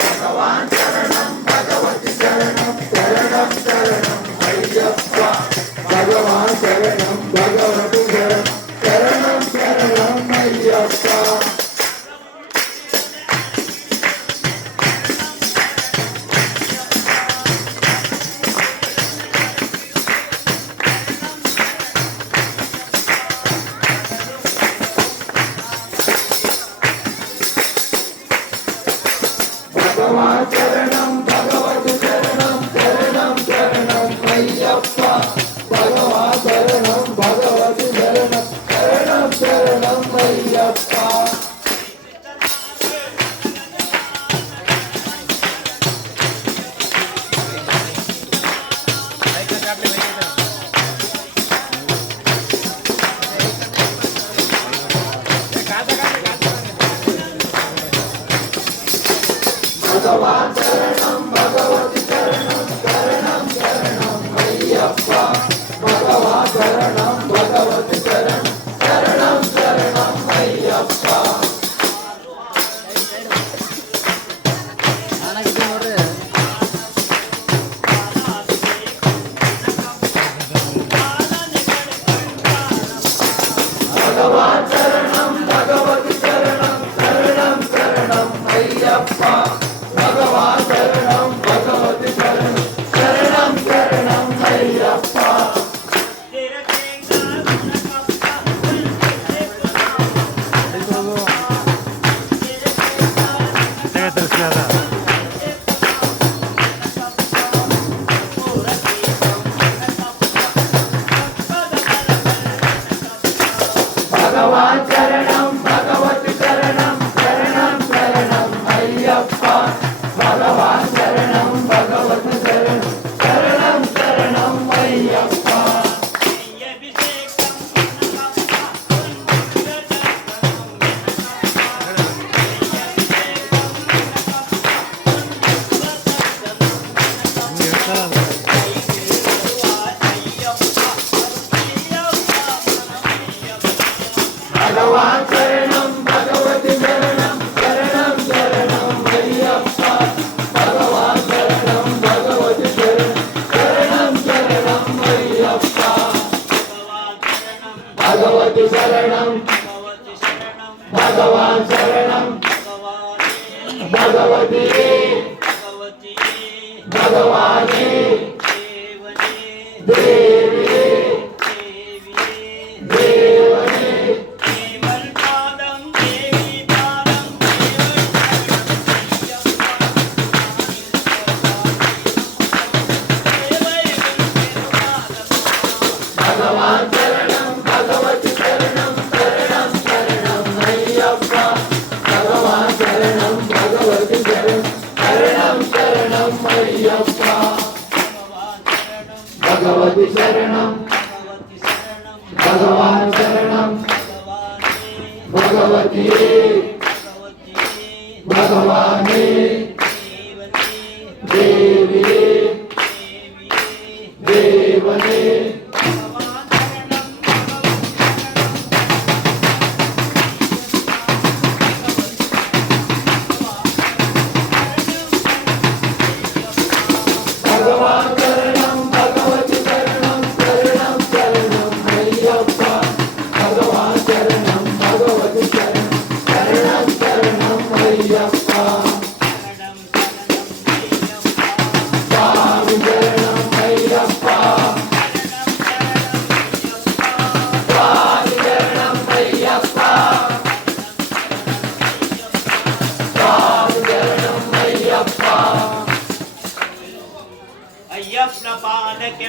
భగవాన్ శరణం భగవతి శరణం శరణం శరణం అయ్యప్ప భగవాన్ శరణం భగవతి శరణం శరణం శరణం అయ్యప్ప భగవాన్ శరణం భగవతి శరణం శరణం శరణం అయ్యప్ప భగవాన్ శరణం భగవతి శరణం శరణం శరణం అయ్యప్ప భగవాన్ శరణం భగవతి శరణం శరణం శరణం అయ్యప్ప భగవాన్ శరణం భగవతి శరణం శరణం శరణం అయ్యప్ప భగవాన్ శరణం భగవతి శరణం శరణం శరణం అయ్యప్ప భగవాన్ శరణం భగవతి శరణం శరణం శరణం అయ్యప్ప భగవాన్ శరణం భగవతి శరణం శరణం శరణం అయ్యప్ప భగవాన్ శరణం భగవతి శరణం శరణం శరణం అయ్యప్ప భగవాన్ శరణం భగవతి శరణం శరణం శరణం అయ్యప్ప భగవతి శరణం భగవాన్ శరణం భగవతి భగవాని దేవి దేవని భగవాన్ శరణం భగవతి శరణం శరణం శరణం అయ్యప్ప భగవాన్ శరణం భగవతి శరణం శరణం శరణం అయ్యప్ప భగవతి శరణం భగవాన్ శరణం భగవతి భగవాని దేవి దేవని భగవాన్ శరణం భగవతి శరణం శరణం శరణం అయ్యప్ప భగవాన్ శరణం భగవతి శరణం శరణం శరణం అయ్యప్ప స్వామి శరణం అయ్యప్ప స్వామి శరణం అయ్యప్ప స్వామి శరణం అయ్యప్ప అయ్యప్ప పాదకే